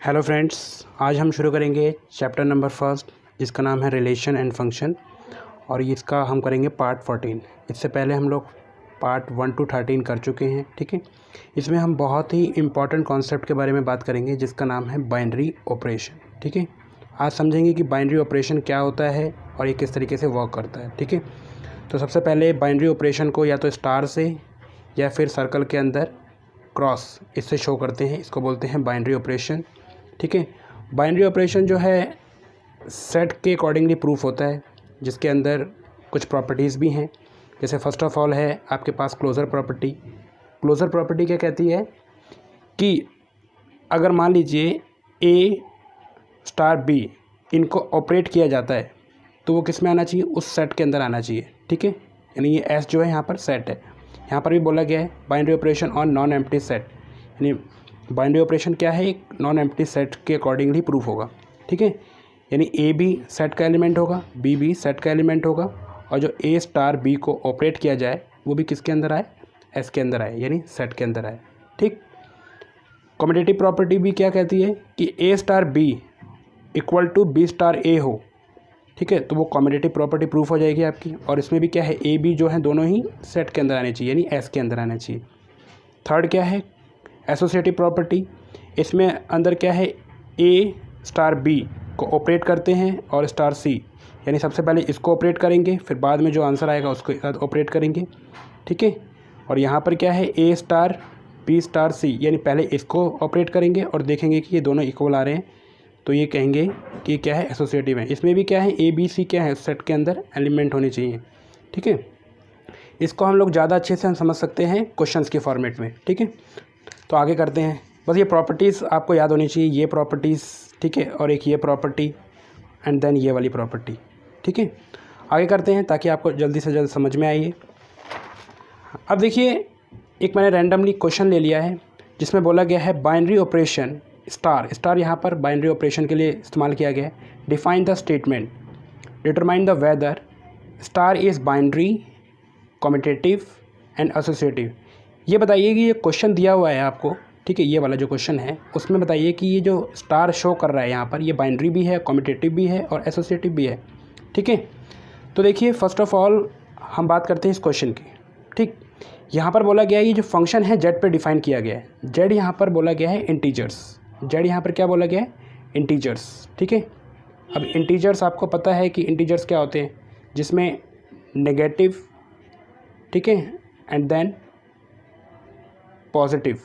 Hello friends, आज हम शुरू करेंगे चैप्टर नंबर फर्स्ट जिसका नाम है रिलेशन एंड फंक्शन और इसका हम करेंगे पार्ट 14। इससे पहले हम लोग पार्ट 1 to 13 कर चुके हैं। ठीक है, इसमें हम बहुत ही इम्पॉर्टेंट कॉन्सेप्ट के बारे में बात करेंगे जिसका नाम है बाइनरी ऑपरेशन। ठीक है, आज समझेंगे कि बाइनरी ऑपरेशन क्या होता है और ये किस तरीके से वर्क करता है। ठीक है, तो सबसे पहले बाइनरी ऑपरेशन को या तो स्टार से या फिर सर्कल के अंदर क्रॉस इससे शो करते हैं, इसको बोलते हैं बाइनरी ऑपरेशन। ठीक है, बाइनरी ऑपरेशन जो है सेट के अकॉर्डिंगली प्रूफ होता है जिसके अंदर कुछ प्रॉपर्टीज़ भी हैं। जैसे फर्स्ट ऑफ ऑल है आपके पास क्लोज़र प्रॉपर्टी। क्लोज़र प्रॉपर्टी क्या कहती है कि अगर मान लीजिए ए स्टार बी इनको ऑपरेट किया जाता है तो वो किस में आना चाहिए, उस सेट के अंदर आना चाहिए। ठीक है, यानी ये एस जो है यहाँ पर सेट है। यहाँ पर भी बोला गया है binary operation on non empty set, यानी बाइनरी ऑपरेशन क्या है, एक नॉन एम्प्टी सेट के अकॉर्डिंगली प्रूफ होगा। ठीक है, यानी ए भी सेट का एलिमेंट होगा, बी भी सेट का एलिमेंट होगा और जो ए स्टार बी को ऑपरेट किया जाए वो भी किसके अंदर आए, एस के अंदर आए, यानी सेट के अंदर आए। ठीक, कम्यूटेटिव प्रॉपर्टी भी क्या कहती है कि a star b equal to b star a हो। ठीक है, तो वो कम्यूटेटिव प्रॉपर्टी प्रूफ हो जाएगी आपकी। और इसमें भी क्या है, ए बी जो है दोनों ही सेट के अंदर आने चाहिए, यानी एस के अंदर आना चाहिए। थर्ड क्या है, एसोसिएटिव प्रॉपर्टी। इसमें अंदर क्या है, ए स्टार बी को ऑपरेट करते हैं और स्टार सी, यानी सबसे पहले इसको ऑपरेट करेंगे फिर बाद में जो आंसर आएगा उसके साथ ऑपरेट करेंगे। ठीक है, और यहाँ पर क्या है, a star b star c, यानी पहले इसको ऑपरेट करेंगे और देखेंगे कि ये दोनों इक्वल आ रहे हैं तो ये कहेंगे कि क्या है, एसोसिएटिव है। इसमें भी क्या है, ए बी सी क्या है, सेट के अंदर एलिमेंट होने चाहिए। ठीक है, इसको हम लोग ज़्यादा अच्छे से हम समझ सकते हैं क्वेश्चंस के फॉर्मेट में। ठीक है, तो आगे करते हैं। बस ये प्रॉपर्टीज़ आपको याद होनी चाहिए, ये प्रॉपर्टीज़। ठीक है, और एक ये प्रॉपर्टी एंड देन ये वाली प्रॉपर्टी। ठीक है, आगे करते हैं ताकि आपको जल्दी से जल्द समझ में आइए। अब देखिए, एक मैंने रैंडमली क्वेश्चन ले लिया है जिसमें बोला गया है बाइनरी ऑपरेशन स्टार यहाँ पर बाइनरी ऑपरेशन के लिए इस्तेमाल किया गया है। Define the statement, determine the whether star is binary, commutative and associative. ये बताइए कि ये क्वेश्चन दिया हुआ है आपको। ठीक है, ये वाला जो क्वेश्चन है उसमें बताइए कि ये जो स्टार शो कर रहा है यहाँ पर, ये बाइनरी भी है, कम्यूटेटिव भी है और एसोसिएटिव भी है। ठीक है, तो देखिए फर्स्ट ऑफ ऑल हम बात करते हैं इस क्वेश्चन की। ठीक, यहाँ पर बोला गया है ये जो फंक्शन है जेड पे डिफाइन किया गया है। जेड यहाँ पर बोला गया है इंटीजर्स, जेड यहाँ पर क्या बोला गया है, इंटीजर्स। ठीक है, अब इंटीजर्स आपको पता है कि इंटीजर्स क्या होते हैं, जिसमें नेगेटिव, ठीक है, एंड देन पॉजिटिव,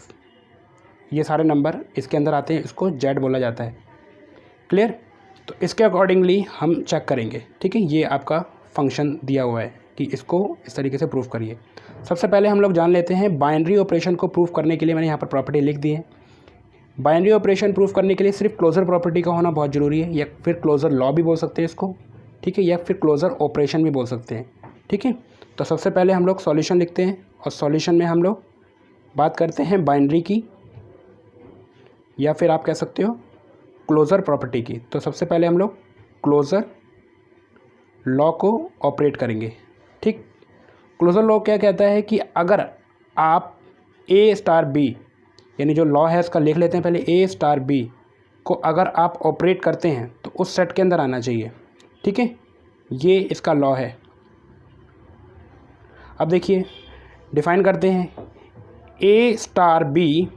ये सारे नंबर इसके अंदर आते हैं, इसको जेड बोला जाता है। क्लियर, तो इसके अकॉर्डिंगली हम चेक करेंगे। ठीक है, ये आपका फंक्शन दिया हुआ है कि इसको इस तरीके से प्रूफ करिए। सबसे पहले हम लोग जान लेते हैं बाइनरी ऑपरेशन को प्रूफ करने के लिए मैंने यहाँ पर प्रॉपर्टी लिख दी है। बाइनरी ऑपरेशन प्रूफ करने के लिए सिर्फ क्लोजर प्रॉपर्टी का होना बहुत ज़रूरी है, या फिर क्लोजर लॉ भी बोल सकते हैं इसको। ठीक है, या फिर क्लोजर ऑपरेशन भी बोल सकते हैं। ठीक है, तो सबसे पहले हम लोग सॉल्यूशन लिखते हैं और सॉल्यूशन में हम लोग बात करते हैं बाइनरी की, या फिर आप कह सकते हो क्लोज़र प्रॉपर्टी की। तो सबसे पहले हम लोग क्लोज़र लॉ को ऑपरेट करेंगे। ठीक, क्लोज़र लॉ क्या कहता है कि अगर आप ए स्टार बी, यानी जो लॉ है उसका लिख लेते हैं पहले, ए स्टार बी को अगर आप ऑपरेट करते हैं तो उस सेट के अंदर आना चाहिए। ठीक है, ये इसका लॉ है। अब देखिए डिफाइन करते हैं, ए स्टार बी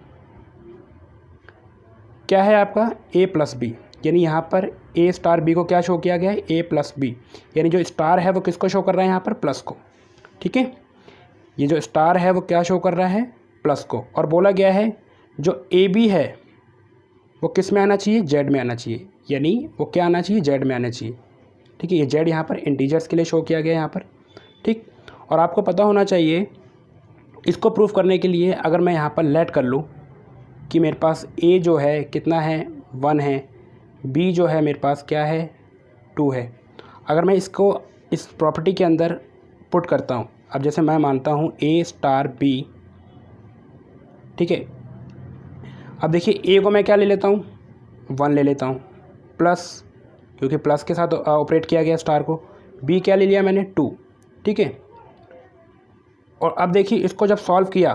क्या है आपका, ए प्लस बी, यानी यहाँ पर ए स्टार बी को क्या शो किया गया है, ए प्लस बी, यानी जो स्टार है वो किसको शो कर रहा है यहाँ पर, प्लस को। ठीक है, ये जो स्टार है वो क्या शो कर रहा है, प्लस को। और बोला गया है जो ए बी है वो किस में आना चाहिए, जेड में आना चाहिए, यानी वो क्या आना चाहिए, जेड में आना चाहिए। ठीक है, ये जेड यहाँ पर इंटीजर्स के लिए शो किया गया है यहाँ पर। ठीक, और आपको पता होना चाहिए इसको प्रूफ करने के लिए, अगर मैं यहाँ पर लेट कर लूँ कि मेरे पास ए जो है कितना है, 1 है, बी जो है मेरे पास क्या है, 2 है। अगर मैं इसको इस प्रॉपर्टी के अंदर पुट करता हूँ, अब जैसे मैं मानता हूँ ए स्टार बी, ठीक है, अब देखिए ए को मैं क्या ले लेता हूँ, 1 ले लेता हूँ, प्लस, क्योंकि प्लस के साथ ऑपरेट किया गया स्टार को। बी क्या ले लिया मैंने, 2। ठीक है, और अब देखिए इसको जब सॉल्व किया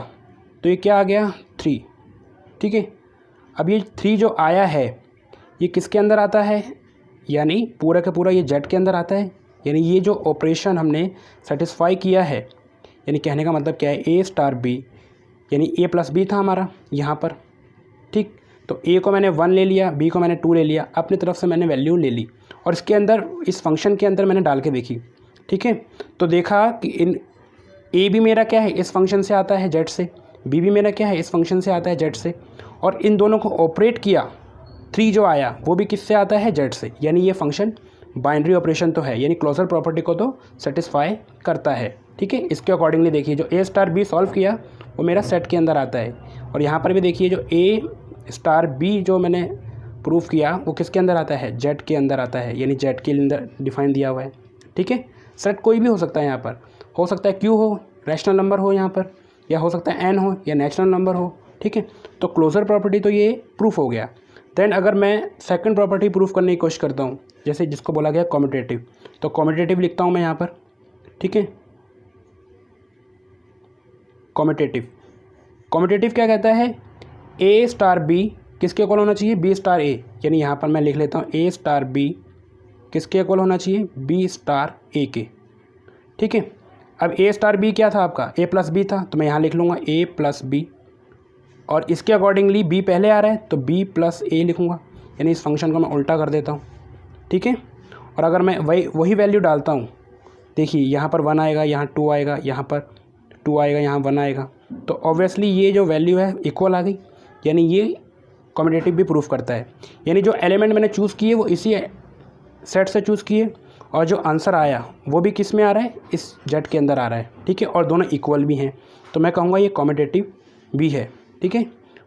तो ये क्या आ गया, 3। ठीक है, अब ये 3 जो आया है ये किसके अंदर आता है, यानी पूरा का पूरा ये जेड के अंदर आता है। यानी ये जो ऑपरेशन हमने सेटिस्फाई किया है, यानी कहने का मतलब क्या है, ए स्टार बी, यानी ए प्लस बी था हमारा यहाँ पर, ठीक। तो ए को मैंने 1 ले लिया, बी को मैंने 2 ले लिया, अपनी तरफ से मैंने वैल्यू ले ली और इसके अंदर इस फंक्शन के अंदर मैंने डाल के देखी, ठीक है। तो देखा कि इन ए भी मेरा क्या है, इस फंक्शन से आता है जेड से, बी भी मेरा क्या है, इस फंक्शन से आता है जेड से, और इन दोनों को ऑपरेट किया, 3 जो आया वो भी किससे आता है, जेड से। यानी ये फंक्शन बाइनरी ऑपरेशन तो है, यानी क्लोजर प्रॉपर्टी को तो सेटिस्फाई करता है, ठीक है। इसके अकॉर्डिंगली देखिए जो ए स्टार बी सॉल्व किया वो मेरा सेट के अंदर आता है, और यहाँ पर भी देखिए जो ए स्टार बी जो मैंने प्रूफ किया वो किसके अंदर आता है, जेड के अंदर आता है, यानी जेड के अंदर डिफाइन दिया हुआ है, ठीक है। सेट कोई भी हो सकता है, यहाँ पर हो सकता है क्यू हो, रैशनल नंबर हो यहाँ पर, या हो सकता है एन हो या नेचुरल नंबर हो, ठीक है। तो क्लोजर प्रॉपर्टी तो ये प्रूफ हो गया। देन अगर मैं सेकंड प्रॉपर्टी प्रूफ करने की कोशिश करता हूँ, जैसे जिसको बोला गया कॉम्यूटेटिव, तो कॉम्यूटेटिव लिखता हूँ मैं यहाँ पर, ठीक है। कॉम्यूटेटिव क्या कहता है, ए स्टार बी किसके इक्वल होना चाहिए, बी स्टार ए, यानी यहाँ पर मैं लिख लेता हूँ ए स्टार बी किसके इक्वल होना चाहिए, बी स्टार ए के, ठीक है। अब ए स्टार बी क्या था आपका, ए प्लस बी था, तो मैं यहाँ लिख लूँगा ए प्लस बी, और इसके अकॉर्डिंगली बी पहले आ रहा है तो बी प्लस ए लिखूँगा, यानी इस फंक्शन को मैं उल्टा कर देता हूँ, ठीक है। और अगर मैं वही वैल्यू डालता हूँ, देखिए यहाँ पर 1 आएगा, यहाँ 2 आएगा, यहाँ पर 2 आएगा, यहाँ 1 आएगा, तो ऑब्वियसली ये जो वैल्यू है इक्वल आ गई, यानी ये कॉम्यूटेटिव भी प्रूफ करता है। यानी जो एलिमेंट मैंने चूज़ किए वो इसी सेट से चूज़ किए, और जो आंसर आया वो भी किस में आ रहा है, इस जेड के अंदर आ रहा है, ठीक है, और दोनों इक्वल भी हैं, तो मैं कहूँगा ये कॉम्यूटेटिव भी है, ठीक है।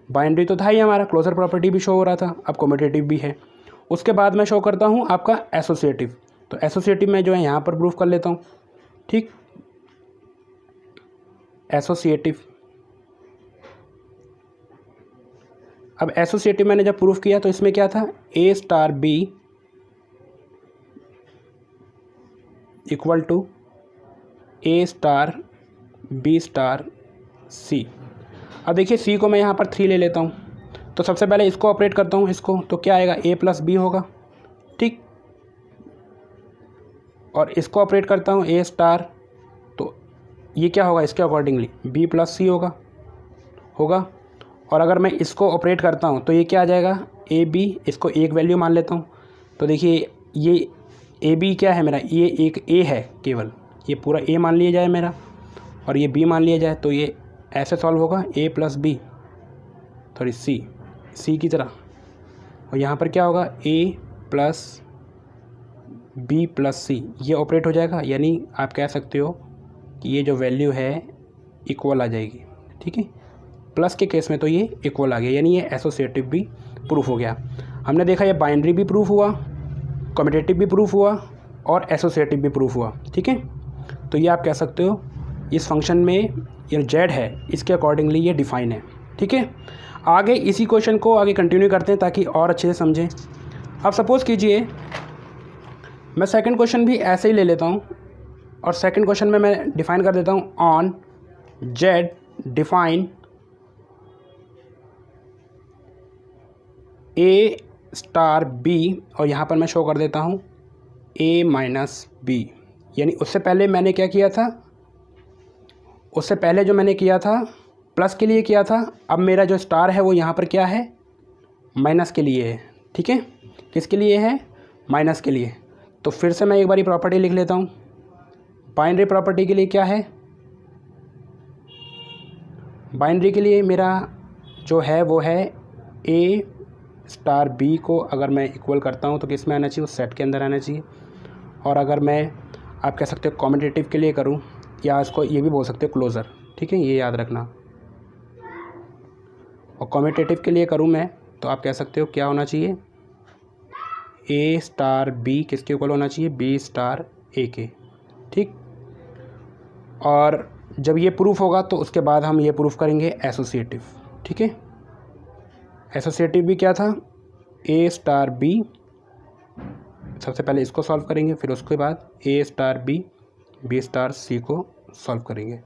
बाइनरी तो था ही हमारा, क्लोजर प्रॉपर्टी भी शो हो रहा था, अब कॉम्यूटेटिव भी है। उसके बाद मैं शो करता हूँ आपका एसोसिएटिव, तो एसोसिएटिव मैं जो है यहाँ पर प्रूफ कर लेता हूँ, ठीक। एसोसिएटिव, अब एसोसिएटिव मैंने जब प्रूफ किया तो इसमें क्या था, a star b equal to a star b star c. अब देखिए सी को मैं यहाँ पर 3 ले लेता हूँ, तो सबसे पहले इसको ऑपरेट करता हूँ, इसको तो क्या आएगा, ए प्लस बी होगा, ठीक। और इसको ऑपरेट करता हूँ ए स्टार, तो ये क्या होगा, इसके अकॉर्डिंगली बी प्लस सी होगा। और अगर मैं इसको ऑपरेट करता हूँ तो ये क्या आ जाएगा, ए बी, इसको एक वैल्यू मान लेता हूँ, तो देखिए ये ए बी क्या है मेरा, ये एक ए है केवल, ये पूरा ए मान लिया जाए मेरा, और ये बी मान लिया जाए, तो ये ऐसे सॉल्व होगा ए प्लस बी सॉरी सी की तरह, और यहाँ पर क्या होगा ए प्लस बी प्लस सी, ये ऑपरेट हो जाएगा, यानी आप कह सकते हो कि ये जो वैल्यू है इक्वल आ जाएगी, ठीक है। प्लस के केस में तो ये इक्वल आ गया, यानी ये एसोसिएटिव भी प्रूफ हो गया। हमने देखा ये बाइनरी भी प्रूफ हुआ, कम्यूटेटिव भी प्रूफ हुआ, और एसोसिएटिव भी प्रूफ हुआ, ठीक है। तो ये आप कह सकते हो इस फंक्शन में ये जेड है, इसके अकॉर्डिंगली ये डिफाइन है, ठीक है। आगे इसी क्वेश्चन को आगे कंटिन्यू करते हैं ताकि और अच्छे से समझें। अब सपोज़ कीजिए मैं सेकंड क्वेश्चन भी ऐसे ही ले लेता हूँ, और सेकंड क्वेश्चन में मैं डिफ़ाइन कर देता हूँ on Z define A star B, और यहाँ पर मैं शो कर देता हूँ ए माइनस बी। यानी उससे पहले मैंने क्या किया था, उससे पहले जो मैंने किया था प्लस के लिए किया था, अब मेरा जो स्टार है वो यहाँ पर क्या है, माइनस के लिए है, ठीक है। किसके लिए है, माइनस के लिए। तो फिर से मैं एक बार प्रॉपर्टी लिख लेता हूँ। बाइनरी प्रॉपर्टी के लिए क्या है, बाइनरी के लिए मेरा जो है वो है ए स्टार बी को अगर मैं इक्वल करता हूँ तो किस में आना चाहिए, उस सेट के अंदर आना चाहिए। और अगर मैं आप कह सकते हो कॉम्यूटेटिव के लिए करूँ, या इसको ये भी बोल सकते हो क्लोज़र, ठीक है, ये याद रखना। और कॉम्यूटेटिव के लिए करूँ मैं तो आप कह सकते हो क्या होना चाहिए, ए स्टार बी किसके इक्वल होना चाहिए, बी स्टार ए के, ठीक। और जब ये प्रूफ होगा तो उसके बाद हम ये प्रूफ करेंगे एसोसिएटिव, ठीक है। एसोसिएटिव भी क्या था, ए स्टार बी, सबसे पहले इसको सॉल्व करेंगे, फिर उसके बाद ए स्टार बी बी स्टार सी को सॉल्व करेंगे,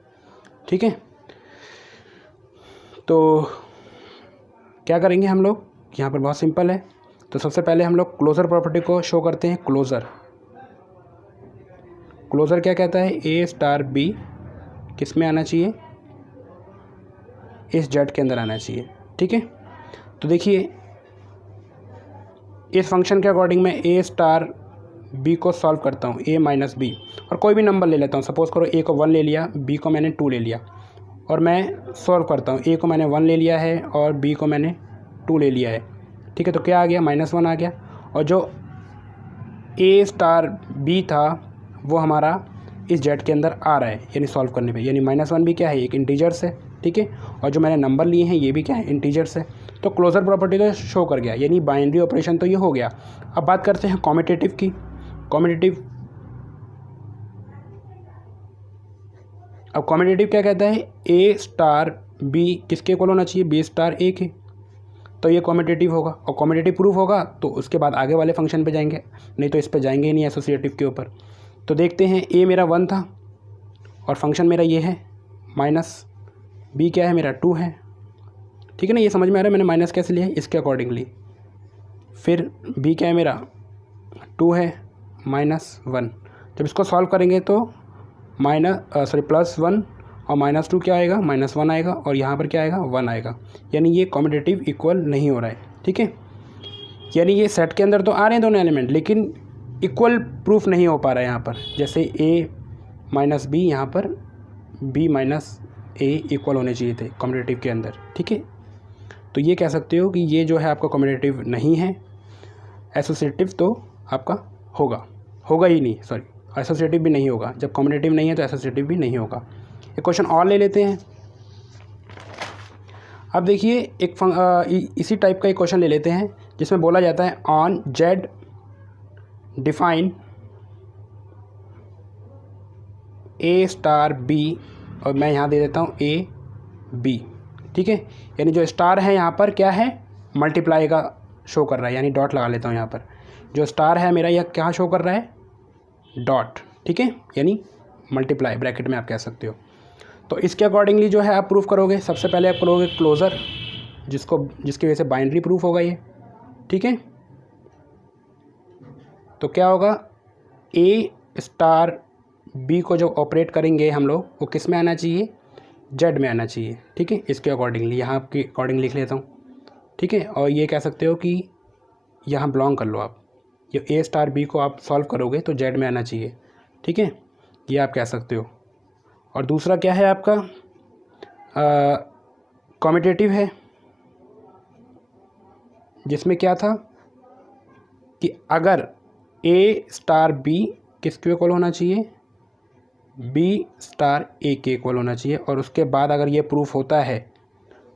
ठीक है। तो क्या करेंगे हम लोग, यहाँ पर बहुत सिंपल है। तो सबसे पहले हम लोग क्लोज़र प्रॉपर्टी को शो करते हैं। क्लोज़र क्या कहता है, ए स्टार बी किस में आना चाहिए, इस जेड के अंदर आना चाहिए। ठीक है, तो देखिए इस फंक्शन के अकॉर्डिंग मैं ए स्टार बी को सॉल्व करता हूँ, ए माइनस बी, और कोई भी नंबर ले लेता हूँ। सपोज़ करो ए को 1 ले लिया, बी को मैंने 2 ले लिया, और मैं सॉल्व करता हूँ। ए को मैंने 1 ले लिया है और बी को मैंने 2 ले लिया है। ठीक है, तो क्या आ गया, -1 आ गया। और जो ए स्टार बी था वो हमारा इस जेड के अंदर आ रहा है, यानी सॉल्व करने पे, यानी -1 भी क्या है, एक इंटीजर्स है। ठीक है, और जो मैंने नंबर लिए हैं ये भी क्या है, इंटीजर्स है। तो क्लोजर प्रॉपर्टी तो शो कर गया, यानी बाइनरी ऑपरेशन तो ये हो गया। अब बात करते हैं कॉम्यूटेटिव की। अब कॉम्यूटेटिव क्या कहता है, ए स्टार बी किसके इक्वल होना चाहिए, बी स्टार ए के। तो ये कॉम्यूटेटिव होगा, और कॉम्यूटेटिव प्रूफ होगा तो उसके बाद आगे वाले फंक्शन पे जाएंगे, नहीं तो इस पे जाएंगे ही नहीं, एसोसिएटिव के ऊपर। तो देखते हैं, ए मेरा 1 था और फंक्शन मेरा ये है, माइनस बी क्या है मेरा 2 है। ठीक है ना, ये समझ में आ रहा है मैंने माइनस कैसे लिया है, इसके अकॉर्डिंगली। फिर बी क्या है मेरा 2 है, -1। जब इसको सॉल्व करेंगे तो +1 और -2 क्या आएगा, -1 आएगा, और यहाँ पर क्या आएगा, 1 आएगा। यानी ये कॉम्यूटेटिव इक्वल नहीं हो रहा है। ठीक है, यानी ये सेट के अंदर तो आ रहे हैं दोनों एलिमेंट, लेकिन इक्वल प्रूफ नहीं हो पा रहा है यहाँ पर। जैसे a माइनस बी, यहाँ पर b माइनस ए इक्वल होने चाहिए थे कॉम्यूटेटिव के अंदर। ठीक है, तो ये कह सकते हो कि ये जो है आपका कॉम्यूटेटिव नहीं है, एसोसिएटिव तो आपका होगा ही नहीं, सॉरी, एसोसिएटिव भी नहीं होगा। जब कॉम्यूटेटिव नहीं है तो एसोसिएटिव भी नहीं होगा। एक क्वेश्चन और ले लेते हैं। अब देखिए इसी टाइप का एक क्वेश्चन ले लेते हैं जिसमें बोला जाता है on Z define A star B, और मैं यहाँ दे देता हूँ ए बी। ठीक है, यानी जो स्टार है यहाँ पर क्या है, मल्टीप्लाई का शो कर रहा है, यानी डॉट लगा लेता हूँ यहाँ पर। जो स्टार है मेरा यह क्या शो कर रहा है, डॉट। ठीक है, यानी मल्टीप्लाई ब्रैकेट में आप कह सकते हो। तो इसके अकॉर्डिंगली जो है आप प्रूफ करोगे। सबसे पहले आप करोगे क्लोज़र, जिसकी वजह से बाइनरी प्रूफ होगा ये। ठीक है, तो क्या होगा, ए स्टार बी को जो ऑपरेट करेंगे हम लोग, वो किस में आना चाहिए, जेड में आना चाहिए। ठीक है, इसके अकॉर्डिंगली यहाँ आपके अकॉर्डिंग लिख लेता हूँ। ठीक है, और ये कह सकते हो कि यहाँ बिलोंग कर लो आप, ये ए स्टार बी को आप सॉल्व करोगे तो जेड में आना चाहिए। ठीक है, ये आप कह सकते हो। और दूसरा क्या है आपका, कॉम्यूटेटिव है, जिसमें क्या था कि अगर ए स्टार बी किसके इक्वल होना चाहिए, बी स्टार ए के इक्वल होना चाहिए, और उसके बाद अगर ये प्रूफ होता है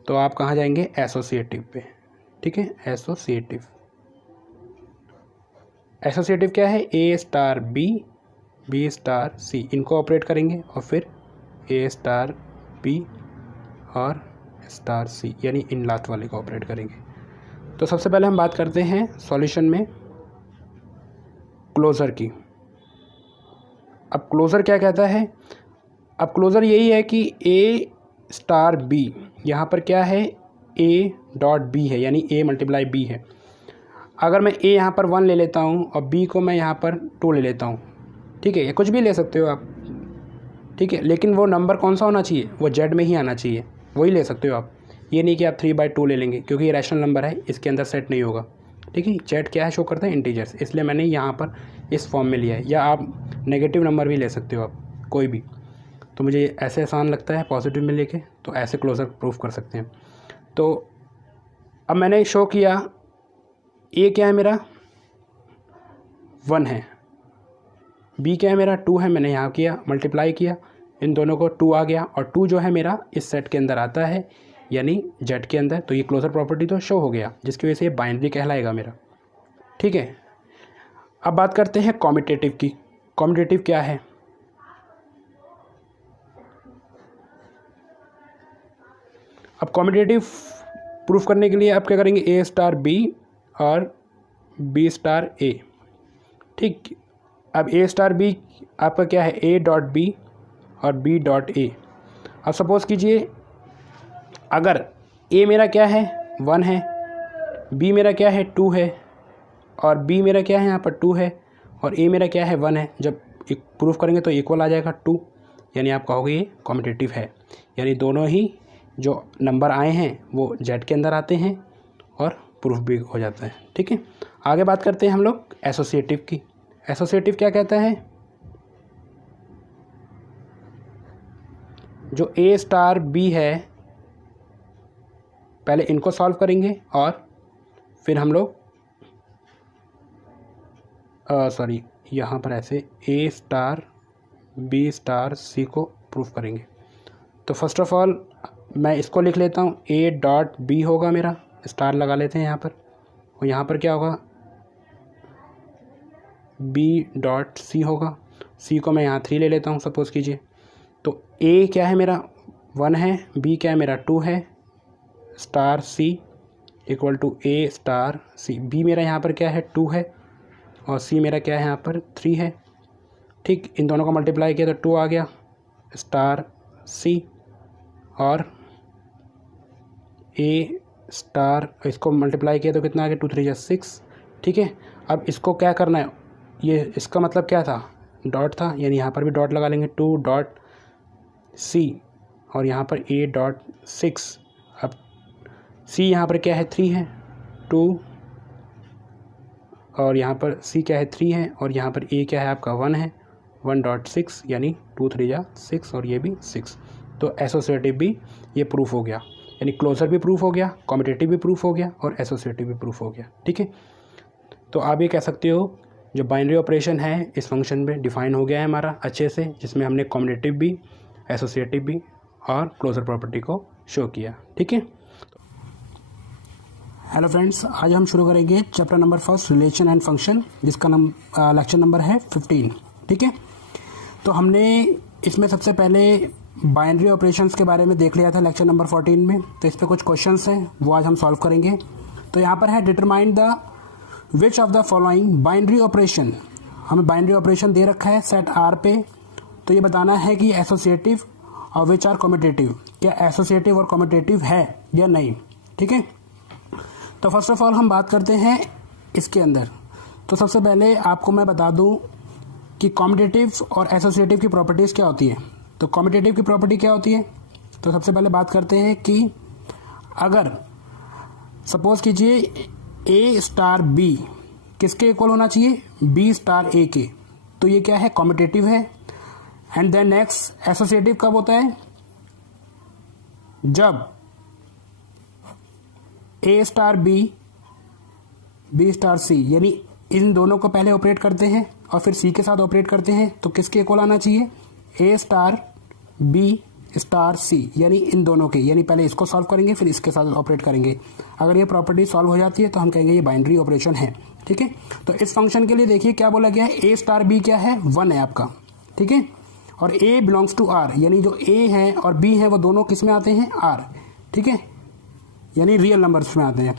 तो आप कहाँ जाएंगे, एसोसिएटिव पे। ठीक है, एसोसिएटिव क्या है, a star B, B star सी, इनको ऑपरेट करेंगे, और फिर ए स्टार बी और स्टार सी, यानी इन लास्ट वाले को ऑपरेट करेंगे। तो सबसे पहले हम बात करते हैं सॉल्यूशन में क्लोज़र की। अब क्लोज़र क्या कहता है, अब क्लोज़र यही है कि ए स्टार बी, यहाँ पर क्या है, ए डॉट बी है, यानी ए मल्टीप्लाई बी है। अगर मैं ए यहाँ पर 1 ले लेता हूँ और बी को मैं यहाँ पर 2 ले लेता हूँ, ठीक है, ये कुछ भी ले सकते हो आप। ठीक है, लेकिन वो नंबर कौन सा होना चाहिए, वो जेड में ही आना चाहिए, वही ले सकते हो आप। ये नहीं कि आप 3/2 ले लेंगे, क्योंकि ये रैशनल नंबर है, इसके अंदर सेट नहीं होगा। ठीक है, जेड क्या है, शो करता है इंटीजर्स, इसलिए मैंने यहाँ पर इस फॉर्म में लिया है। या आप नेगेटिव नंबर भी ले सकते हो आप, कोई भी। तो मुझे ऐसे आसान लगता है पॉजिटिव में लेके, तो ऐसे क्लोज़र प्रूफ कर सकते हैं। तो अब मैंने शो किया, ए क्या है मेरा 1 है, बी क्या है मेरा 2 है, मैंने यहाँ किया मल्टीप्लाई किया, इन दोनों को 2 आ गया, और 2 जो है मेरा इस सेट के अंदर आता है, यानी जेड के अंदर। तो ये क्लोज़र प्रॉपर्टी तो शो हो गया, जिसकी वजह से ये बाइनरी कहलाएगा मेरा। ठीक है, अब बात करते हैं कॉम्यूटेटिव की। कॉम्यूटेटिव क्या है, अब कॉम्यूटेटिव प्रूफ करने के लिए आप क्या करेंगे, ए स्टार बी और बी स्टार ए। ठीक, अब ए स्टार बी आपका क्या है, ए डॉट बी और बी डॉट ए। अब सपोज़ कीजिए अगर ए मेरा क्या है 1 है, बी मेरा क्या है 2 है, और बी मेरा क्या है यहाँ पर 2 है, और ए मेरा क्या है 1 है। जब एक प्रूफ करेंगे तो इक्वल आ जाएगा 2, यानी आप कहोगे ये कॉम्पिटिटिव है। यानी दोनों ही जो नंबर आए हैं वो जेड के अंदर आते हैं और प्रूफ भी हो जाता है। ठीक है, आगे बात करते हैं हम लोग एसोसिएटिव की। एसोसिएटिव क्या कहता है, जो ए स्टार बी है, पहले इनको सॉल्व करेंगे और फिर हम लोग सॉरी यहाँ पर ऐसे ए स्टार बी स्टार सी को प्रूफ करेंगे। तो फर्स्ट ऑफ ऑल मैं इसको लिख लेता हूँ, ए डॉट बी होगा मेरा, स्टार लगा लेते हैं यहाँ पर, और यहाँ पर क्या होगा बी डॉट सी होगा। सी को मैं यहाँ 3 ले लेता हूँ सपोज़ कीजिए। तो ए क्या है मेरा 1 है, बी क्या है मेरा 2 है, star c equal to a star c. B मेरा यहाँ पर क्या है 2 है, और सी मेरा क्या है यहाँ पर 3 है। ठीक, इन दोनों को मल्टीप्लाई किया तो 2 आ गया स्टार सी, और ए स्टार इसको मल्टीप्लाई किया तो कितना आ गया 2 3 6। ठीक है, अब इसको क्या करना है, ये इसका मतलब क्या था, डॉट था, यानी यहाँ पर भी डॉट लगा लेंगे 2 डॉट सी, और यहाँ पर ए डॉट 6। अब सी यहाँ पर क्या है 3 है, 2, और यहाँ पर सी क्या है 3 है, और यहाँ पर ए क्या है आपका 1 है, 1 डॉट 6 यानी 2 3 6, और ये भी 6। तो एसोसिएटिव भी ये प्रूफ हो गया, यानी क्लोजर भी प्रूफ हो गया, कॉम्पिटिटिव भी प्रूफ हो गया, और एसोसिएटिव भी प्रूफ हो गया। ठीक है, तो आप ये कह सकते हो जो बाइनरी ऑपरेशन है इस फंक्शन में डिफाइन हो गया है हमारा अच्छे से, जिसमें हमने कॉम्पिटिटिव भी, एसोसिएटिव भी और क्लोजर प्रॉपर्टी को शो किया। ठीक है, हेलो फ्रेंड्स, आज हम शुरू करेंगे chapter number 1 relation and function, जिसका लेक्चर नंबर है 15। ठीक है, तो हमने इसमें सबसे पहले बाइनरी ऑपरेशंस के बारे में देख लिया था लेक्चर नंबर 14 में। तो इस पर कुछ क्वेश्चंस हैं वो आज हम सॉल्व करेंगे। तो यहाँ पर है determine the which of the following binary operation. हमें बाइनरी ऑपरेशन दे रखा है सेट आर पे, तो ये बताना है कि एसोसिएटिव और विच आर कॉम्पिटिटिव, क्या एसोसिएटिव और कॉम्पिटिटिव है या नहीं। ठीक है, तो फर्स्ट ऑफ ऑल हम बात करते हैं इसके अंदर। तो सबसे पहले आपको मैं बता दूं कि कॉम्पिटिटिव और एसोसिएटिव की प्रॉपर्टीज़ क्या होती है। तो कॉम्पिटिटिव की प्रॉपर्टी क्या होती है, तो सबसे पहले बात करते हैं कि अगर सपोज कीजिए ए स्टार बी किसके इक्वल होना चाहिए, बी स्टार ए के, तो ये क्या है कॉम्पिटिटिव है। एंड देन नेक्स्ट एसोसिएटिव कब होता है, जब ए star B B star c, यानी इन दोनों को पहले ऑपरेट करते हैं और फिर सी के साथ ऑपरेट करते हैं, तो किसके इक्वल आना चाहिए, ए स्टार बी स्टार सी, यानी इन दोनों के, यानी पहले इसको सॉल्व करेंगे फिर इसके साथ ऑपरेट करेंगे। अगर ये प्रॉपर्टी सॉल्व हो जाती है तो हम कहेंगे ये बाइनरी ऑपरेशन है। ठीक है, तो इस फंक्शन के लिए देखिए क्या बोला गया है, ए स्टार बी क्या है 1 है आपका। ठीक है, और ए बिलोंग्स टू आर, यानी जो ए है और बी है वो दोनों किस में आते हैं, आर। ठीक है, यानी रियल नंबर्स में आते हैं।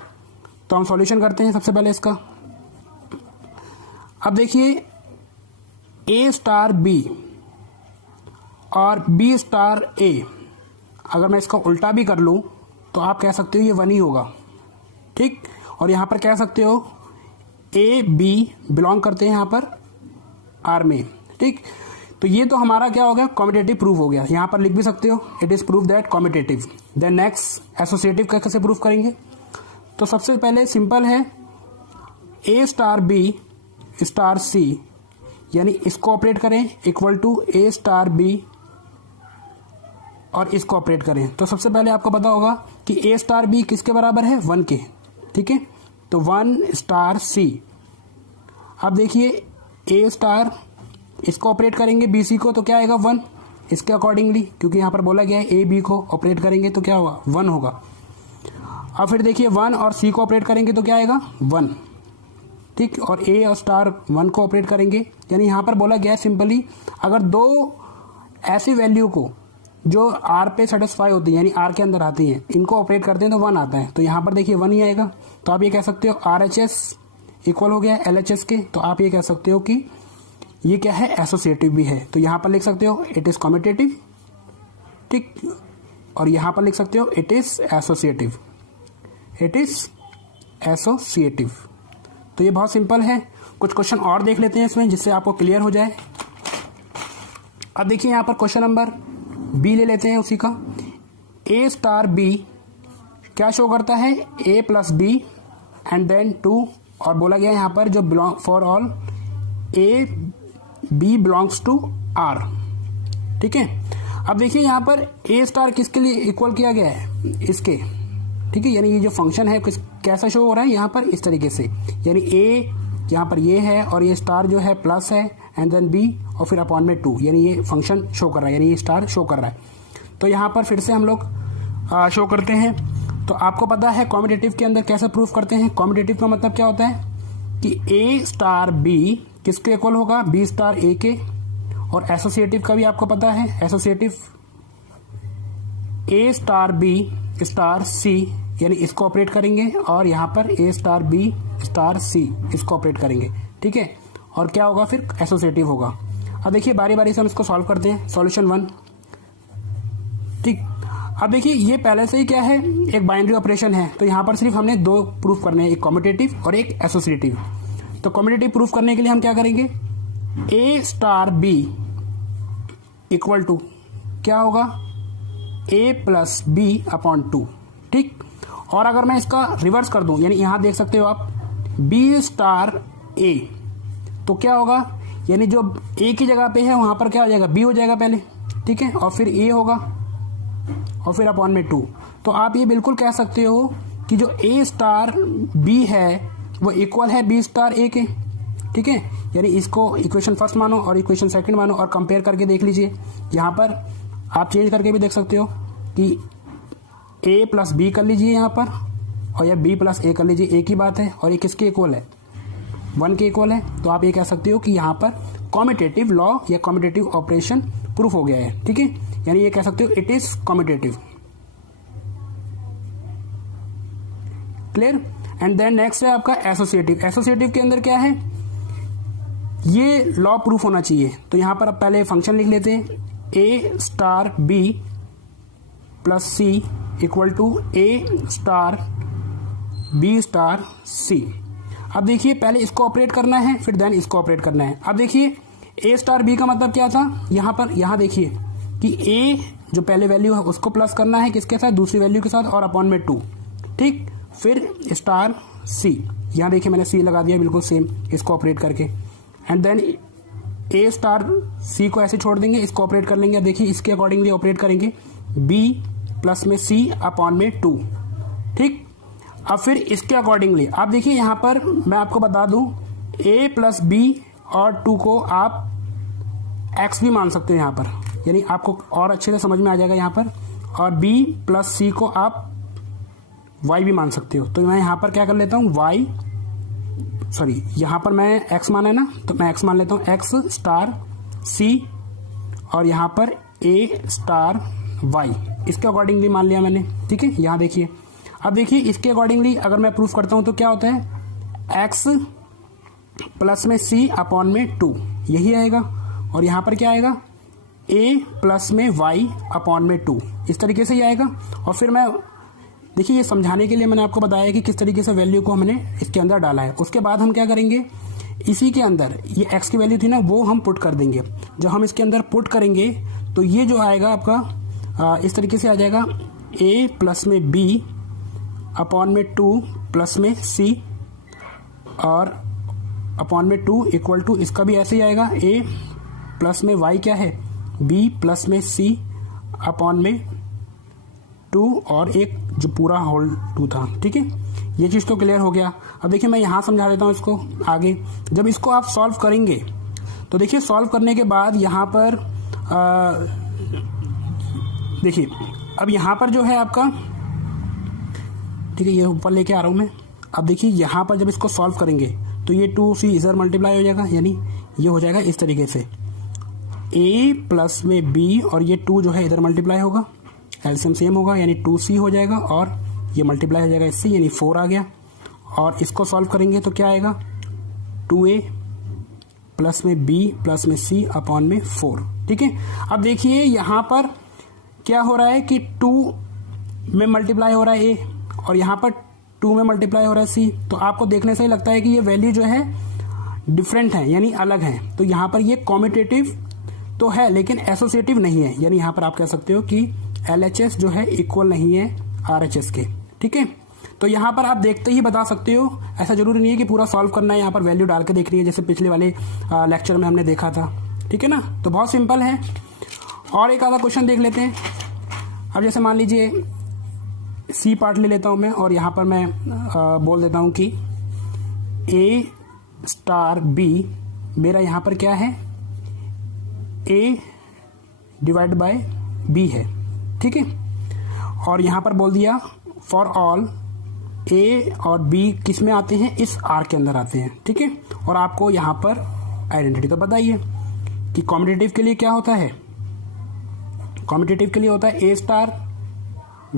तो हम सॉल्यूशन करते हैं सबसे पहले इसका। अब देखिए ए स्टार बी और बी स्टार ए, अगर मैं इसका उल्टा भी कर लूं तो आप कह सकते हो ये 1 ही होगा। ठीक, और यहां पर कह सकते हो ए बी बिलोंग करते हैं यहां पर आर में। ठीक, तो ये तो हमारा क्या हो गया, कॉम्पिटिटिव प्रूफ हो गया। यहां पर लिख भी सकते हो it is proof that competitive. Then next associative कैसे प्रूफ करेंगे, तो सबसे पहले सिंपल है, a star b star c, यानी इसको ऑपरेट करें equal to a star B और इसको ऑपरेट करें। तो सबसे पहले आपको पता होगा कि ए स्टार बी किसके बराबर है, 1 के। ठीक है, तो 1 स्टार सी। अब देखिए ए स्टार, इसको ऑपरेट करेंगे बी सी को तो क्या आएगा 1 इसके अकॉर्डिंगली, क्योंकि यहां पर बोला गया है ए बी को ऑपरेट करेंगे तो क्या होगा 1 होगा। अब फिर देखिए 1 और सी को ऑपरेट करेंगे तो क्या आएगा 1। ठीक, और ए और स्टार 1 को ऑपरेट करेंगे, यानी यहां पर बोला गया है सिंपली अगर दो ऐसी वैल्यू को जो आर पे सेटिस्फाई होती है, यानी आर के अंदर आती हैं, इनको ऑपरेट करते हैं तो 1 आता है। तो यहां पर देखिए 1 ही आएगा। तो आप ये कह सकते हो आर एच एस इक्वल हो गया एल एच एस के, तो आप ये कह सकते हो कि ये क्या है, एसोसिएटिव भी है। तो यहां पर लिख सकते हो इट इज कॉम्पिटिटिव। ठीक, और यहां पर लिख सकते हो it is associative, it is associative. तो ये बहुत सिंपल है। कुछ क्वेश्चन और देख लेते हैं इसमें जिससे आपको क्लियर हो जाए। अब देखिए यहाँ पर क्वेश्चन नंबर बी ले लेते हैं उसी का। ए स्टार बी क्या शो करता है, a plus b and then 2, और बोला गया यहाँ पर जो belong for all a b belongs to R. ठीक है, अब देखिए यहाँ पर ए स्टार किसके लिए इक्वल किया गया है, इसके। ठीक है, यानी ये जो फंक्शन है कैसा शो हो रहा है यहाँ पर इस तरीके से, यानी ए यहाँ पर ये है और ये स्टार जो है प्लस है एंड देन बी और फिर अपॉन में 2, यानी ये फंक्शन शो कर रहा है, यानी ये स्टार शो कर रहा है। तो यहाँ पर फिर से हम लोग शो करते हैं। तो आपको पता है कॉम्यूटेटिव के अंदर कैसे प्रूफ करते हैं। कॉम्यूटेटिव का मतलब क्या होता है कि ए स्टार बी किसके इक्वल होगा, बी स्टार ए के। और एसोसिएटिव का भी आपको पता है, एसोसिएटिव ए स्टार बी स्टार सी, यानी इसको ऑपरेट करेंगे और यहाँ पर ए स्टार बी स्टार सी इसको ऑपरेट करेंगे। ठीक है, और क्या होगा फिर, एसोसिएटिव होगा। अब देखिए बारी बारी से हम इसको सॉल्व करते हैं। सॉल्यूशन 1। ठीक, अब देखिए ये पहले से ही क्या है, एक बाइनरी ऑपरेशन है। तो यहाँ पर सिर्फ हमने 2 प्रूफ करने हैं, एक कॉम्यूटेटिव और एक एसोसिएटिव। तो कॉम्यूटेटिव प्रूफ करने के लिए हम क्या करेंगे, ए स्टार बी इक्वल टू क्या होगा, ए प्लस बी अपॉन 2। ठीक, और अगर मैं इसका रिवर्स कर दूं, यानी यहां देख सकते हो आप बी स्टार ए, तो क्या होगा, यानी जो ए की जगह पे है वहां पर क्या हो जाएगा, बी हो जाएगा पहले। ठीक है, और फिर ए होगा और फिर अपॉन में 2। तो आप ये बिल्कुल कह सकते हो कि जो ए स्टार बी है वो इक्वल है बी स्टार ए के। ठीक है, यानी इसको इक्वेशन फर्स्ट मानो और इक्वेशन सेकंड मानो और कंपेयर करके देख लीजिए। यहाँ पर आप चेंज करके भी देख सकते हो कि ए प्लस बी कर लीजिए यहाँ पर, और या बी प्लस ए कर लीजिए, एक ही बात है। और ये किसके इक्वल है, 1 के इक्वल है। तो आप ये कह सकते हो कि यहाँ पर कॉम्यूटेटिव लॉ या कॉम्यूटेटिव ऑपरेशन प्रूफ हो गया है। ठीक है, यानी ये कह सकते हो it is commutative. Clear. And then next है आपका एसोसिएटिव। एसोसिएटिव के अंदर क्या है, ये लॉ प्रूफ होना चाहिए। तो यहां पर अब पहले फंक्शन लिख लेते हैं, a star b plus c equal to a star b star c. अब देखिए पहले इसको ऑपरेट करना है फिर देन इसको ऑपरेट करना है। अब देखिए ए स्टार बी का मतलब क्या था, यहां देखिए कि ए जो पहले वैल्यू है उसको प्लस करना है किसके साथ, दूसरी वैल्यू के साथ, और अपॉन में 2। ठीक, फिर स्टार सी, यहां देखिए मैंने सी लगा दिया बिल्कुल सेम इसको ऑपरेट करके। एंड देन ए स्टार सी को ऐसे छोड़ देंगे, इसको ऑपरेट कर लेंगे। देखिए इसके अकॉर्डिंगली ऑपरेट करेंगे, बी प्लस में सी अपॉन में 2। ठीक, अब फिर इसके अकॉर्डिंगली आप देखिए यहां पर मैं आपको बता दूं, ए प्लस बी और 2 को आप एक्स भी मान सकते हो यहाँ पर, यानी आपको और अच्छे से समझ में आ जाएगा यहाँ पर। और b प्लस सी को आप y भी मान सकते हो। तो मैं यहाँ पर क्या कर लेता हूँ, यहाँ पर मैं x माना है ना, तो मैं x मान लेता हूँ, x स्टार c, और यहाँ पर a स्टार y, इसके अकॉर्डिंगली मान लिया मैंने। ठीक है, यहाँ देखिए। अब देखिए इसके अकॉर्डिंगली अगर मैं प्रूफ करता हूँ तो क्या होता है, x प्लस में c अपॉन में 2, यही आएगा। और यहाँ पर क्या आएगा, a प्लस में y अपॉन में 2, इस तरीके से ही आएगा। और फिर मैं देखिए ये समझाने के लिए मैंने आपको बताया कि किस तरीके से वैल्यू को हमने इसके अंदर डाला है। उसके बाद हम क्या करेंगे, इसी के अंदर ये x की वैल्यू थी ना, वो हम पुट कर देंगे। जब हम इसके अंदर पुट करेंगे तो ये जो आएगा आपका इस तरीके से आ जाएगा, a प्लस में b अपॉन में 2 प्लस में c और अपॉन में 2 इक्वल टू, इसका भी ऐसे ही आएगा, a प्लस में y क्या है, b प्लस में c अपॉन में 2 और एक जो पूरा होल 2 था। ठीक है, ये चीज़ तो क्लियर हो गया। अब देखिए मैं यहाँ समझा देता हूँ इसको आगे। जब इसको आप सॉल्व करेंगे तो देखिए सॉल्व करने के बाद यहाँ पर देखिए अब यहाँ पर जो है आपका, ठीक है, ये ऊपर लेके आ रहा हूँ मैं। अब देखिए यहाँ पर जब इसको सॉल्व करेंगे तो ये 2c इधर मल्टीप्लाई हो जाएगा, यानी ये हो जाएगा इस तरीके से, a प्लस में b और ये 2 जो है इधर मल्टीप्लाई होगा, एलसीएम सेम होगा, यानी 2c हो जाएगा, और ये मल्टीप्लाई हो जाएगा इससे, यानी 4 आ गया। और इसको सॉल्व करेंगे तो क्या आएगा, 2a प्लस में b प्लस में c अपॉन में 4। ठीक है, अब देखिए यहाँ पर क्या हो रहा है कि 2 में मल्टीप्लाई हो रहा है a, और यहाँ पर 2 में मल्टीप्लाई हो रहा है सी, तो आपको देखने से ही लगता है कि ये वैल्यू जो है डिफरेंट है, यानी अलग है। तो यहाँ पर ये कॉम्यूटेटिव तो है लेकिन एसोसिएटिव नहीं है, यानी यहाँ पर आप कह सकते हो कि LHS जो है इक्वल नहीं है RHS के। ठीक है, तो यहाँ पर आप देखते ही बता सकते हो, ऐसा जरूरी नहीं है कि पूरा सॉल्व करना है, यहाँ पर वैल्यू डाल के देख रही है जैसे पिछले वाले लेक्चर में हमने देखा था। ठीक है ना, तो बहुत सिंपल है। और एक आधा क्वेश्चन देख लेते हैं। अब जैसे मान लीजिए सी पार्ट ले लेता हूँ मैं, और यहाँ पर मैं बोल देता हूँ कि A स्टार B मेरा यहाँ पर क्या है, A डिवाइड बाय B है। ठीक है, और यहाँ पर बोल दिया फॉर ऑल A और B किस में आते हैं, इस R के अंदर आते हैं। ठीक है, और आपको यहाँ पर आइडेंटिटी तो बताइए कि कॉम्पिटिटिव के लिए क्या होता है। कॉम्पिटिटिव के लिए होता है A स्टार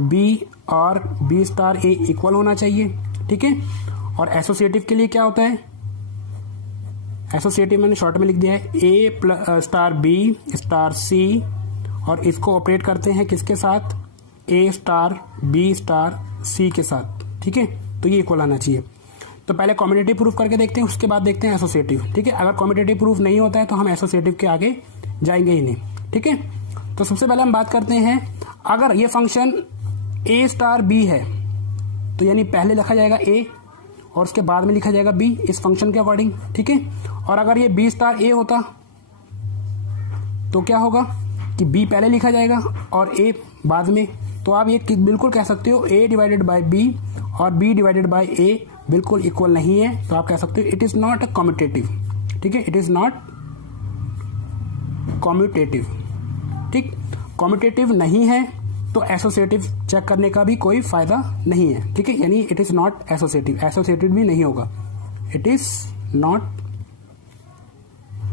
B और B स्टार A इक्वल होना चाहिए। ठीक है, और एसोसिएटिव के लिए क्या होता है, एसोसिएटिव मैंने शॉर्ट में लिख दिया है A star B star C, और इसको ऑपरेट करते हैं किसके साथ, A star B star C के साथ। ठीक है, तो ये इक्वल आना चाहिए। तो पहले कॉम्पिटिटिव प्रूफ करके देखते हैं, उसके बाद देखते हैं एसोसिएटिव। ठीक है, अगर कॉम्पिटिटिव प्रूफ नहीं होता है तो हम एसोसिएटिव के आगे जाएंगे ही नहीं। ठीक है, तो सबसे पहले हम बात करते हैं, अगर ये फंक्शन A स्टार B है तो यानी पहले लिखा जाएगा A और उसके बाद में लिखा जाएगा B इस फंक्शन के अकॉर्डिंग। ठीक है, और अगर ये B स्टार A होता तो क्या होगा कि B पहले लिखा जाएगा और A बाद में। तो आप ये बिल्कुल कह सकते हो A डिवाइडेड बाय B और B डिवाइडेड बाय A बिल्कुल इक्वल नहीं है, तो आप कह सकते हो it is not a commutative. ठीक है, इट इज नॉट कॉम्यूटेटिव। ठीक, कॉम्यूटेटिव नहीं है तो एसोसिएटिव चेक करने का भी कोई फायदा नहीं है। ठीक है, यानी it is not associative, associative भी नहीं होगा, इट इज नॉट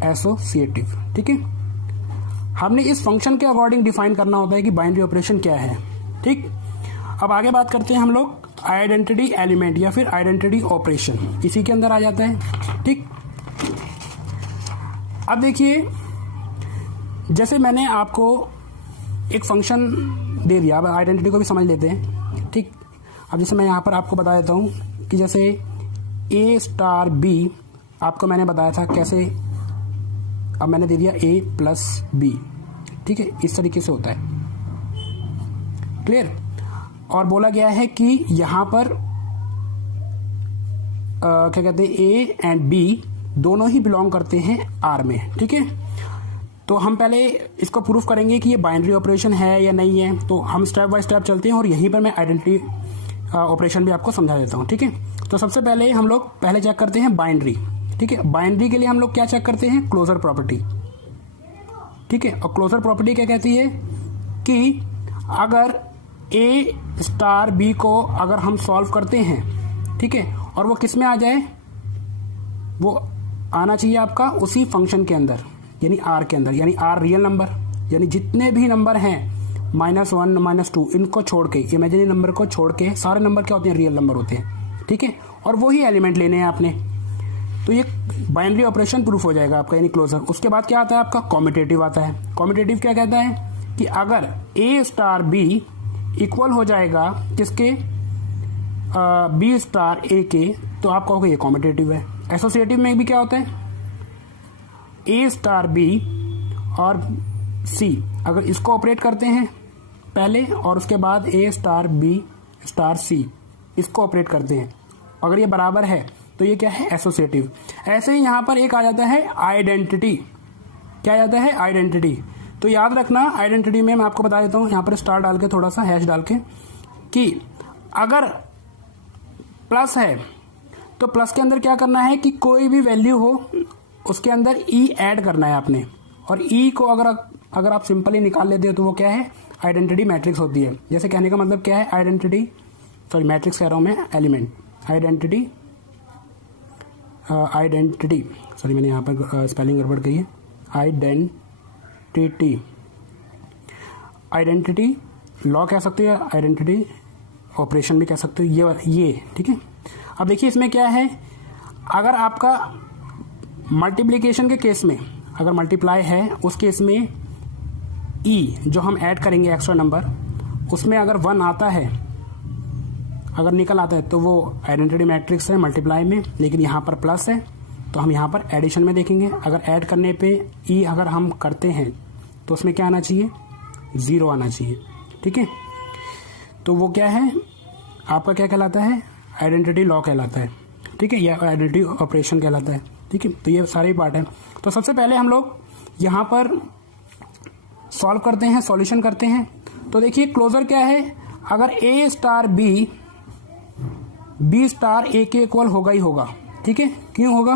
एसोसिएटिव। ठीक है, हमने इस फंक्शन के अकॉर्डिंग डिफाइन करना होता है कि बाइनरी ऑपरेशन क्या है। ठीक, अब आगे बात करते हैं हम लोग आइडेंटिटी एलिमेंट या फिर आइडेंटिटी ऑपरेशन, इसी के अंदर आ जाता है। ठीक, अब देखिए जैसे मैंने आपको एक फंक्शन दे दिया, अब आइडेंटिटी को भी समझ लेते हैं। ठीक, अब जैसे मैं यहाँ पर आपको बता देता हूँ कि जैसे A स्टार B आपको मैंने बताया था कैसे, अब मैंने दे दिया A प्लस B। ठीक है, इस तरीके से होता है, क्लियर। और बोला गया है कि यहाँ पर क्या कहते हैं A एंड B दोनों ही बिलोंग करते हैं R में। ठीक है, तो हम पहले इसको प्रूफ करेंगे कि ये बाइनरी ऑपरेशन है या नहीं है, तो हम स्टेप बाय स्टेप चलते हैं और यहीं पर मैं आइडेंटिटी ऑपरेशन भी आपको समझा देता हूँ। ठीक है, तो सबसे पहले हम लोग पहले चेक करते हैं बाइनरी। ठीक है, बाइनरी के लिए हम लोग क्या चेक करते हैं, क्लोजर प्रॉपर्टी। ठीक है, और क्लोजर प्रॉपर्टी क्या कहती है कि अगर A स्टार B को अगर हम सॉल्व करते हैं, ठीक है, और वो किस में आ जाए, वो आना चाहिए आपका उसी फंक्शन के अंदर यानी R के अंदर, यानी R रियल नंबर, यानी जितने भी नंबर हैं -1 -2 इनको छोड़ के, इमेजिनरी नंबर को छोड़ के सारे नंबर क्या होते हैं, रियल नंबर होते हैं। ठीक है, और वही एलिमेंट लेने हैं आपने, तो ये बाइनरी ऑपरेशन प्रूफ हो जाएगा आपका, यानी क्लोजर। उसके बाद क्या आता है आपका, कॉम्यूटेटिव आता है। कॉम्यूटेटिव क्या कहता है कि अगर A स्टार B इक्वल हो जाएगा किसके, B स्टार A के, तो आप कहोगे ये कॉम्यूटेटिव है। एसोसिएटिव में भी क्या होता है, A स्टार B और C अगर इसको ऑपरेट करते हैं पहले और उसके बाद A star B star C इसको ऑपरेट करते हैं, अगर ये बराबर है तो ये क्या है, एसोसिएटिव। ऐसे ही यहाँ पर एक आ जाता है आइडेंटिटी। क्या आ जाता है, आइडेंटिटी। तो याद रखना आइडेंटिटी में मैं आपको बता देता हूँ यहाँ पर स्टार डाल के, थोड़ा सा हैश डाल के, कि अगर प्लस है तो प्लस के अंदर क्या करना है कि कोई भी वैल्यू हो उसके अंदर E ऐड करना है आपने, और E को अगर आप सिंपली निकाल लेते हो तो वो क्या है, आइडेंटिटी मैट्रिक्स होती है। जैसे कहने का मतलब क्या है, आइडेंटिटी, सॉरी मैट्रिक्स कह रहा हूँ मैं, एलिमेंट, आइडेंटिटी, सॉरी मैंने यहाँ पर स्पेलिंग गड़बड़ कही है, आइडेंटिटी लॉ कह सकते हो, आइडेंटिटी ऑपरेशन भी कह सकते हो, ये ठीक है। अब देखिए इसमें क्या है, अगर आपका मल्टीप्लिकेशन के केस में अगर मल्टीप्लाई है, उस केस में E जो हम ऐड करेंगे एक्स्ट्रा नंबर, उसमें अगर 1 आता है, अगर निकल आता है तो वो आइडेंटिटी मैट्रिक्स है मल्टीप्लाई में, लेकिन यहाँ पर प्लस है तो हम यहाँ पर एडिशन में देखेंगे। अगर ऐड करने पे ई अगर हम करते हैं तो उसमें क्या आना चाहिए, 0 आना चाहिए। ठीक है, तो वो क्या है आपका, क्या कहलाता है, आइडेंटिटी लॉ कहलाता है। ठीक है, या आइडेंटिटी ऑपरेशन कहलाता है। ठीक है, तो ये सारे पार्ट हैं। तो सबसे पहले हम लोग यहाँ पर सॉल्व करते हैं, सॉल्यूशन करते हैं। तो देखिए क्लोजर क्या है, अगर ए स्टार बी स्टार ए के इक्वल होगा ही होगा। ठीक है, क्यों होगा,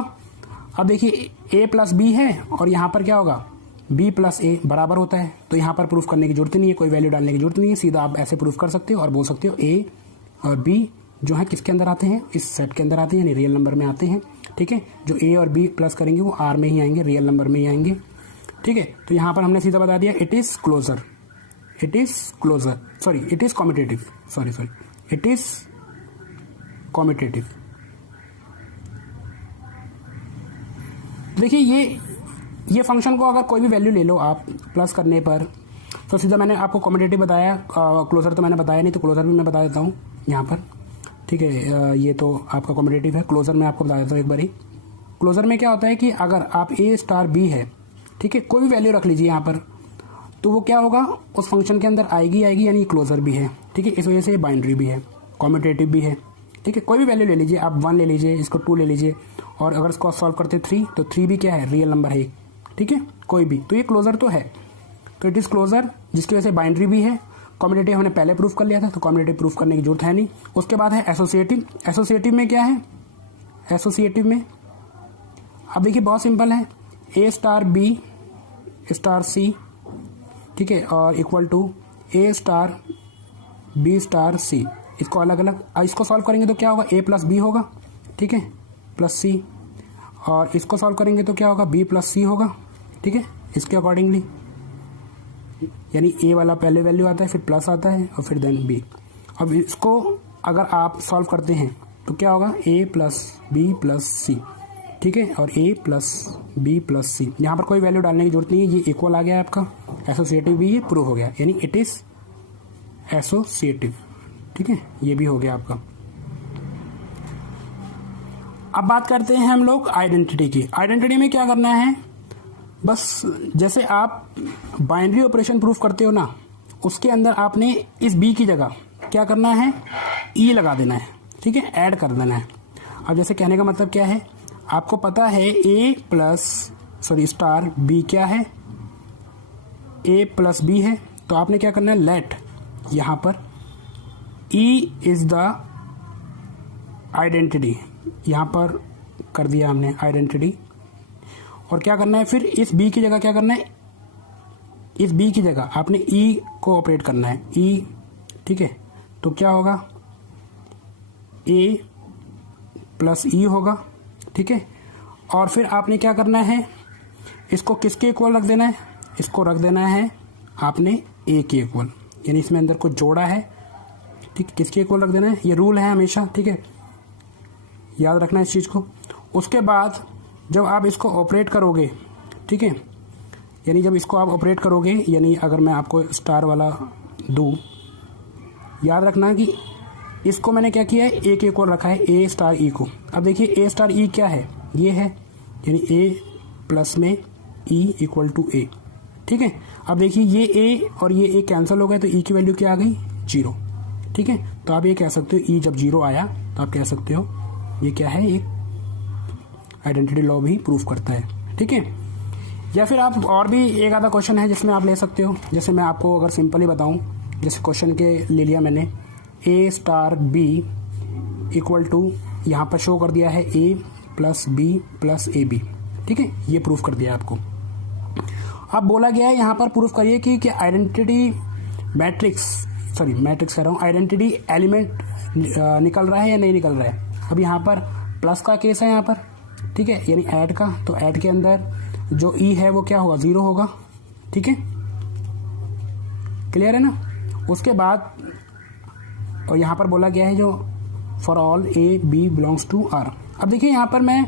अब देखिए ए प्लस बी है और यहाँ पर क्या होगा, बी प्लस ए बराबर होता है। तो यहाँ पर प्रूफ करने की जरूरत नहीं है, कोई वैल्यू डालने की जरूरत नहीं है, सीधा आप ऐसे प्रूफ कर सकते हो और बोल सकते हो ए और बी जो है किसके अंदर आते हैं, इस सेट के अंदर आते हैं, यानी रियल नंबर में आते हैं। ठीक है, जो ए और बी प्लस करेंगे वो आर में ही आएंगे, रियल नंबर में ही आएंगे। ठीक है, तो यहाँ पर हमने सीधा बता दिया it is closure, it is closure, sorry it is commutative, sorry it is commutative. देखिए ये फंक्शन को अगर कोई भी वैल्यू ले लो आप प्लस करने पर, तो सीधा मैंने आपको कॉम्यूटेटिव बताया, क्लोजर तो मैंने बताया नहीं, तो क्लोजर भी मैं बता देता हूँ यहाँ पर। ठीक है, ये तो आपका कॉम्यूटेटिव है, क्लोजर में आपको बता देता हूँ एक बारी। क्लोजर में क्या होता है कि अगर आप ए स्टार बी है, ठीक है, कोई भी वैल्यू रख लीजिए यहाँ पर, तो वो क्या होगा उस फंक्शन के अंदर आएगी, यानी क्लोजर भी है। ठीक है, इस वजह से बाइनरी भी है, कॉम्यूटेटिव भी है। ठीक है, कोई भी वैल्यू ले लीजिए आप, 1 ले लीजिए, इसको 2 ले लीजिए, और अगर इसको सॉल्व करते 3 तो 3 भी क्या है, रियल नंबर है। ठीक है, कोई भी, तो ये क्लोजर तो है। तो इट इज क्लोजर, जिसकी वजह से बाइनरी भी है। कॉम्यूटेटिव हमने पहले प्रूफ कर लिया था, तो कॉम्यूटेटिव प्रूफ करने की जरूरत है नहीं। उसके बाद है एसोसिएटिव। एसोसिएटिव में क्या है, एसोसिएटिव में अब देखिए बहुत सिंपल है, a star b star c, ठीक है, और equal to a star b star c, इसको अलग अलग, इसको सॉल्व करेंगे तो क्या होगा, ए प्लस बी होगा, ठीक है, प्लस सी, और इसको सॉल्व करेंगे तो क्या होगा, बी प्लस सी होगा। ठीक है, इसके अकॉर्डिंगली, यानी ए वाला पहले वैल्यू आता है, फिर प्लस आता है, और फिर देन बी। अब इसको अगर आप सॉल्व करते हैं तो क्या होगा, ए प्लस बी प्लस सी, ठीक है, और ए प्लस बी प्लस सी। यहाँ पर कोई वैल्यू डालने की जरूरत नहीं है, ये इक्वल आ गया आपका। एसोसिएटिव भी ये प्रूव हो गया, यानी इट इज एसोसिएटिव। ठीक है, ये भी हो गया आपका। अब बात करते हैं हम लोग आइडेंटिटी की। आइडेंटिटी में क्या करना है, बस जैसे आप बाइनरी ऑपरेशन प्रूफ करते हो ना, उसके अंदर आपने इस बी की जगह क्या करना है, ई लगा देना है। ठीक है, ऐड कर देना है। अब जैसे कहने का मतलब क्या है, आपको पता है ए प्लस स्टार बी क्या है, ए प्लस बी है, तो आपने क्या करना है, लेट यहाँ पर ई इज द आइडेंटिटी, यहाँ पर कर दिया हमने आइडेंटिटी। और क्या करना है, फिर इस बी की जगह क्या करना है, इस बी की जगह आपने ई को ऑपरेट करना है, ई। ठीक है, तो क्या होगा, ए प्लस ई होगा। ठीक है, और फिर आपने क्या करना है, इसको किसके इक्वल रख देना है, इसको रख देना है आपने ए के इक्वल, यानी इसमें अंदर को जोड़ा है। ठीक, किसके इक्वल रख देना है, ये रूल है हमेशा। ठीक है, याद रखना इस चीज़ को। उसके बाद जब आप इसको ऑपरेट करोगे, ठीक है, यानी जब इसको आप ऑपरेट करोगे, यानी अगर मैं आपको स्टार वाला दूँ, याद रखना कि इसको मैंने क्या किया है, ए के इक्वल रखा है, ए स्टार ई को। अब देखिए ए स्टार ई क्या है, ये है, यानी ए प्लस में ई इक्वल टू ए। ठीक है, अब देखिए ये ए और ये ए कैंसिल हो गए, तो ई की वैल्यू क्या आ गई, 0। ठीक है, तो आप ये कह सकते हो ई जब 0 आया तो आप कह सकते हो ये क्या है, एक आइडेंटिटी लॉ भी प्रूफ करता है। ठीक है, या फिर आप और भी एक आधा क्वेश्चन है जिसमें आप ले सकते हो। जैसे मैं आपको अगर सिंपली बताऊं, जैसे क्वेश्चन के ले लिया मैंने, a star b equal to, यहाँ पर शो कर दिया है a plus b plus a b. ठीक है, ये प्रूफ कर दिया आपको। अब बोला गया है यहाँ पर प्रूफ करिए कि आइडेंटिटी मैट्रिक्स कह रहा हूँ, आइडेंटिटी एलिमेंट निकल रहा है या नहीं निकल रहा है। अब यहाँ पर प्लस का केस है यहाँ पर, ठीक है, यानी ऐड का, तो ऐड के अंदर जो ई है वो क्या होगा, 0 होगा। ठीक है, क्लियर है ना। उसके बाद और यहाँ पर बोला गया है जो for all a b belongs to R. अब देखिए यहाँ पर मैं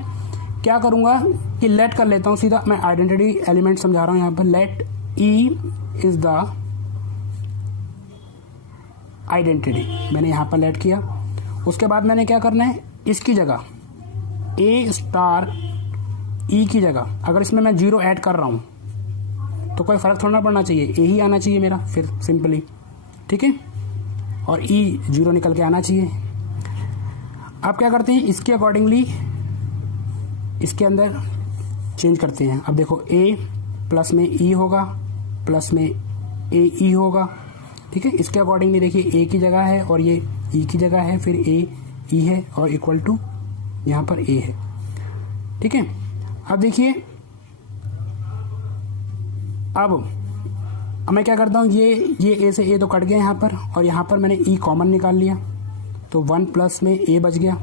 क्या करूँगा कि लेट कर लेता हूँ, सीधा मैं आइडेंटिटी एलिमेंट समझा रहा हूँ यहाँ पर। Let e is the identity, मैंने यहाँ पर लेट किया। उसके बाद मैंने क्या करना है, इसकी जगह ए स्टार ई की जगह अगर इसमें मैं 0 ऐड कर रहा हूँ तो कोई फ़र्क थोड़ा ना पड़ना चाहिए, ए ही आना चाहिए मेरा फिर सिंपली, ठीक है, और ई 0 निकल के आना चाहिए। अब क्या करते हैं, इसके अकॉर्डिंगली इसके अंदर चेंज करते हैं। अब देखो ए प्लस में ई होगा, प्लस में ए ई होगा, ठीक है। इसके अकॉर्डिंगली देखिए ए की जगह है और ये ई की जगह है, फिर ए ई है और इक्वल टू यहाँ पर ए है, ठीक है। अब देखिए अब मैं क्या करता हूँ, ये ए से ए तो कट गया यहाँ पर, और यहाँ पर मैंने ई कॉमन निकाल लिया तो 1 प्लस में ए बच गया,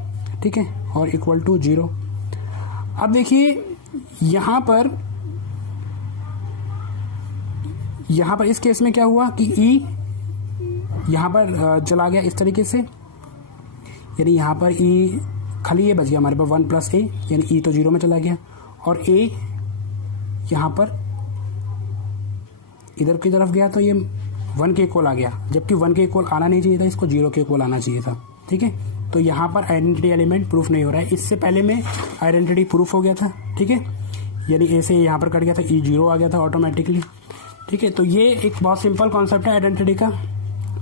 ठीक है, और इक्वल टू 0। अब देखिए यहाँ पर इस केस में क्या हुआ कि ई यहाँ पर चला गया इस तरीके से, यानी यहाँ पर ई खाली ये बच गया हमारे पास 1 प्लस ए, यानी ई तो 0 में चला गया, और ए यहाँ पर इधर की तरफ गया तो ये 1 के इक्वल आ गया, जबकि 1 के इक्वल आना नहीं चाहिए था, इसको 0 के इक्वल आना चाहिए था, ठीक है। तो यहाँ पर आइडेंटिटी एलिमेंट प्रूफ नहीं हो रहा है, इससे पहले में आइडेंटिटी प्रूफ हो गया था, ठीक है, यानी ए से यहाँ पर कट गया था, ई 0 आ गया था ऑटोमेटिकली, ठीक है। तो ये एक बहुत सिंपल कॉन्सेप्ट है आइडेंटिटी का।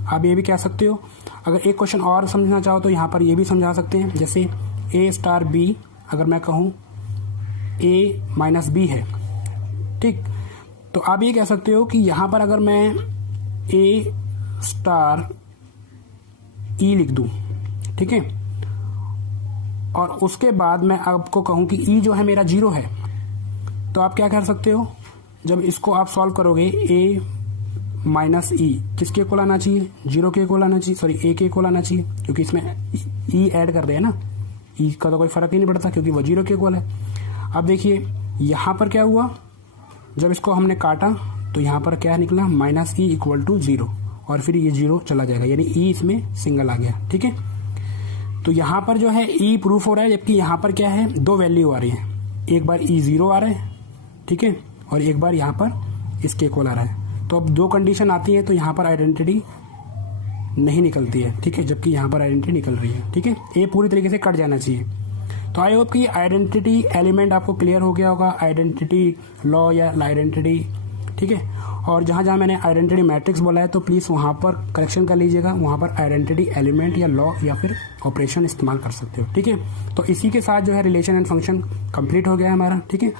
आप ये भी कह सकते हो, अगर एक क्वेश्चन और समझना चाहो तो यहाँ पर ये भी समझा सकते हैं, जैसे ए स्टार बी अगर मैं कहूँ ए माइनस बी है, ठीक, तो आप ये कह सकते हो कि यहाँ पर अगर मैं ए स्टार ई लिख दूँ, ठीक है, और उसके बाद मैं आपको कहूँ कि ई जो है मेरा 0 है, तो आप क्या कर सकते हो, जब इसको आप सॉल्व करोगे ए माइनस ई किसके इक्वल आना चाहिए, 0 के इक्वल आना चाहिए, सॉरी ए के इक्वल आना चाहिए, क्योंकि इसमें ई ऐड कर रहे हैं ना, ई का तो कोई फर्क ही नहीं पड़ता क्योंकि वो 0 के इक्वल है। अब देखिए यहाँ पर क्या हुआ, जब इसको हमने काटा तो यहाँ पर क्या निकला, माइनस ई इक्वल टू 0, और फिर ये 0 चला जाएगा, यानी ई इसमें सिंगल आ गया, ठीक है। तो यहाँ पर जो है ई प्रूफ हो रहा है, जबकि यहाँ पर क्या है, 2 वैल्यू आ रही है, एक बार ई 0 आ रहा है, ठीक है, और एक बार यहाँ पर इसके इक्वल आ रहा है। तो अब 2 कंडीशन आती है तो यहाँ पर आइडेंटिटी नहीं निकलती है, ठीक है, जबकि यहाँ पर आइडेंटिटी निकल रही है, ठीक है। ए पूरी तरीके से कट जाना चाहिए। तो आई होप कि आइडेंटिटी एलिमेंट आपको क्लियर हो गया होगा, आइडेंटिटी लॉ या आइडेंटिटी, ठीक है। और जहाँ जहाँ मैंने आइडेंटिटी मैट्रिक्स बोला है तो प्लीज़ वहाँ पर करेक्शन कर लीजिएगा, वहाँ पर आइडेंटिटी एलिमेंट या लॉ या फिर ऑपरेशन इस्तेमाल कर सकते हो, ठीक है। तो इसी के साथ जो है रिलेशन एंड फंक्शन कंप्लीट हो गया है हमारा, ठीक है।